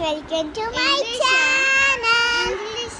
welcome to my channel. English.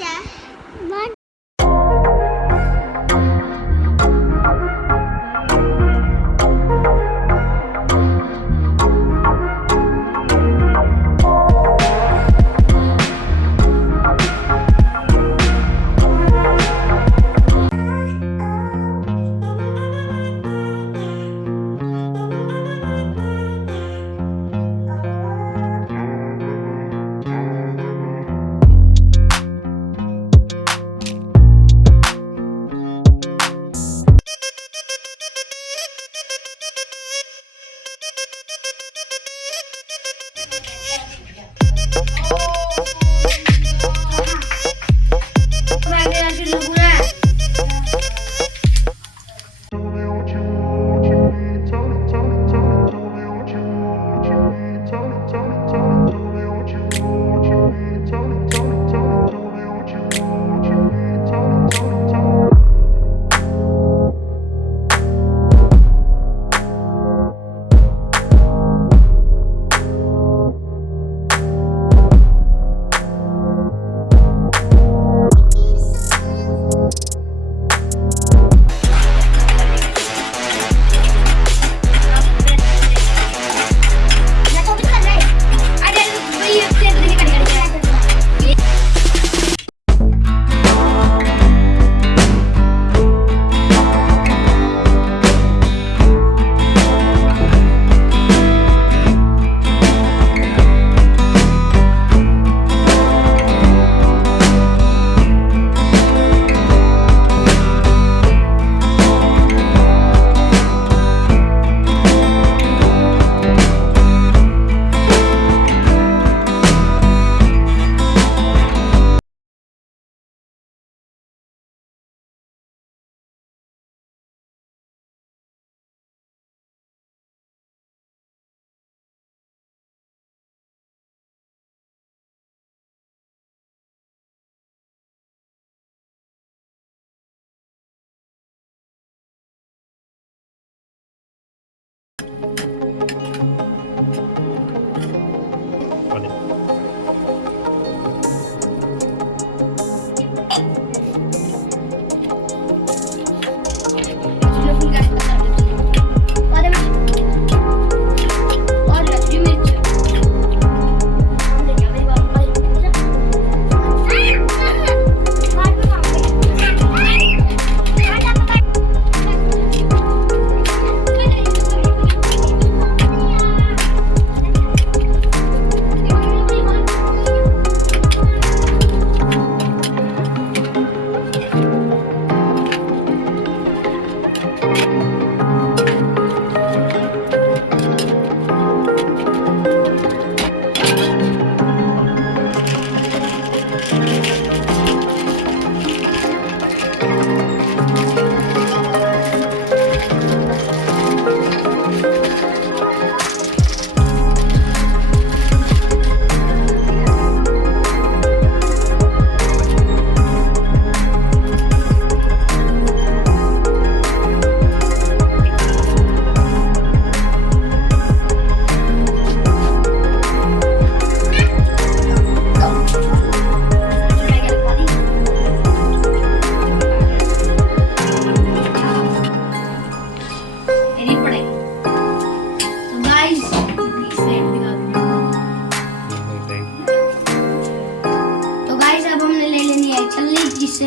जिससे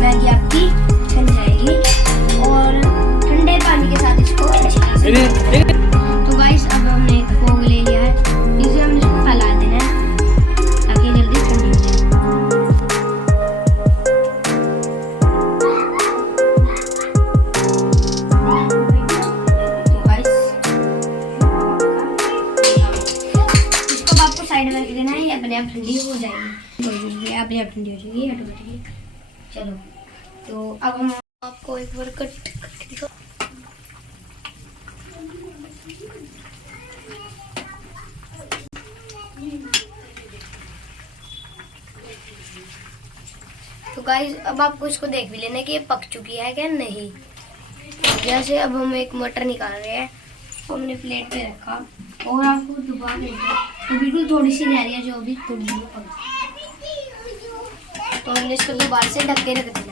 मैगी आपकी छन जाएगी और ठंडे पानी के साथ इसको तो गाइस अब हमने एक फोग ले लिया है, इसे हमने इसको फैला देना है ताकि जल्दी ठंडी हो जाए। तो गाइस इसको आपको साइड में रख देना है, ये अपने आप ठंडी हो जाएगी, अपने आप ठंडी हो जाएगी ऑटोमेटिकली। चलो तो अब हम आपको एक बार कट करके दिखा। तो गाइस अब आपको इसको देख भी लेना है कि ये पक चुकी है क्या नहीं। तो जैसे अब हम एक मटर निकाल रहे हैं, उसको हमने प्लेट पे रखा और आपको दोबारा तो बिल्कुल थोड़ी सी रह रही है जो अभी तो हमने इसको दोबारा से ढक के रख दिया।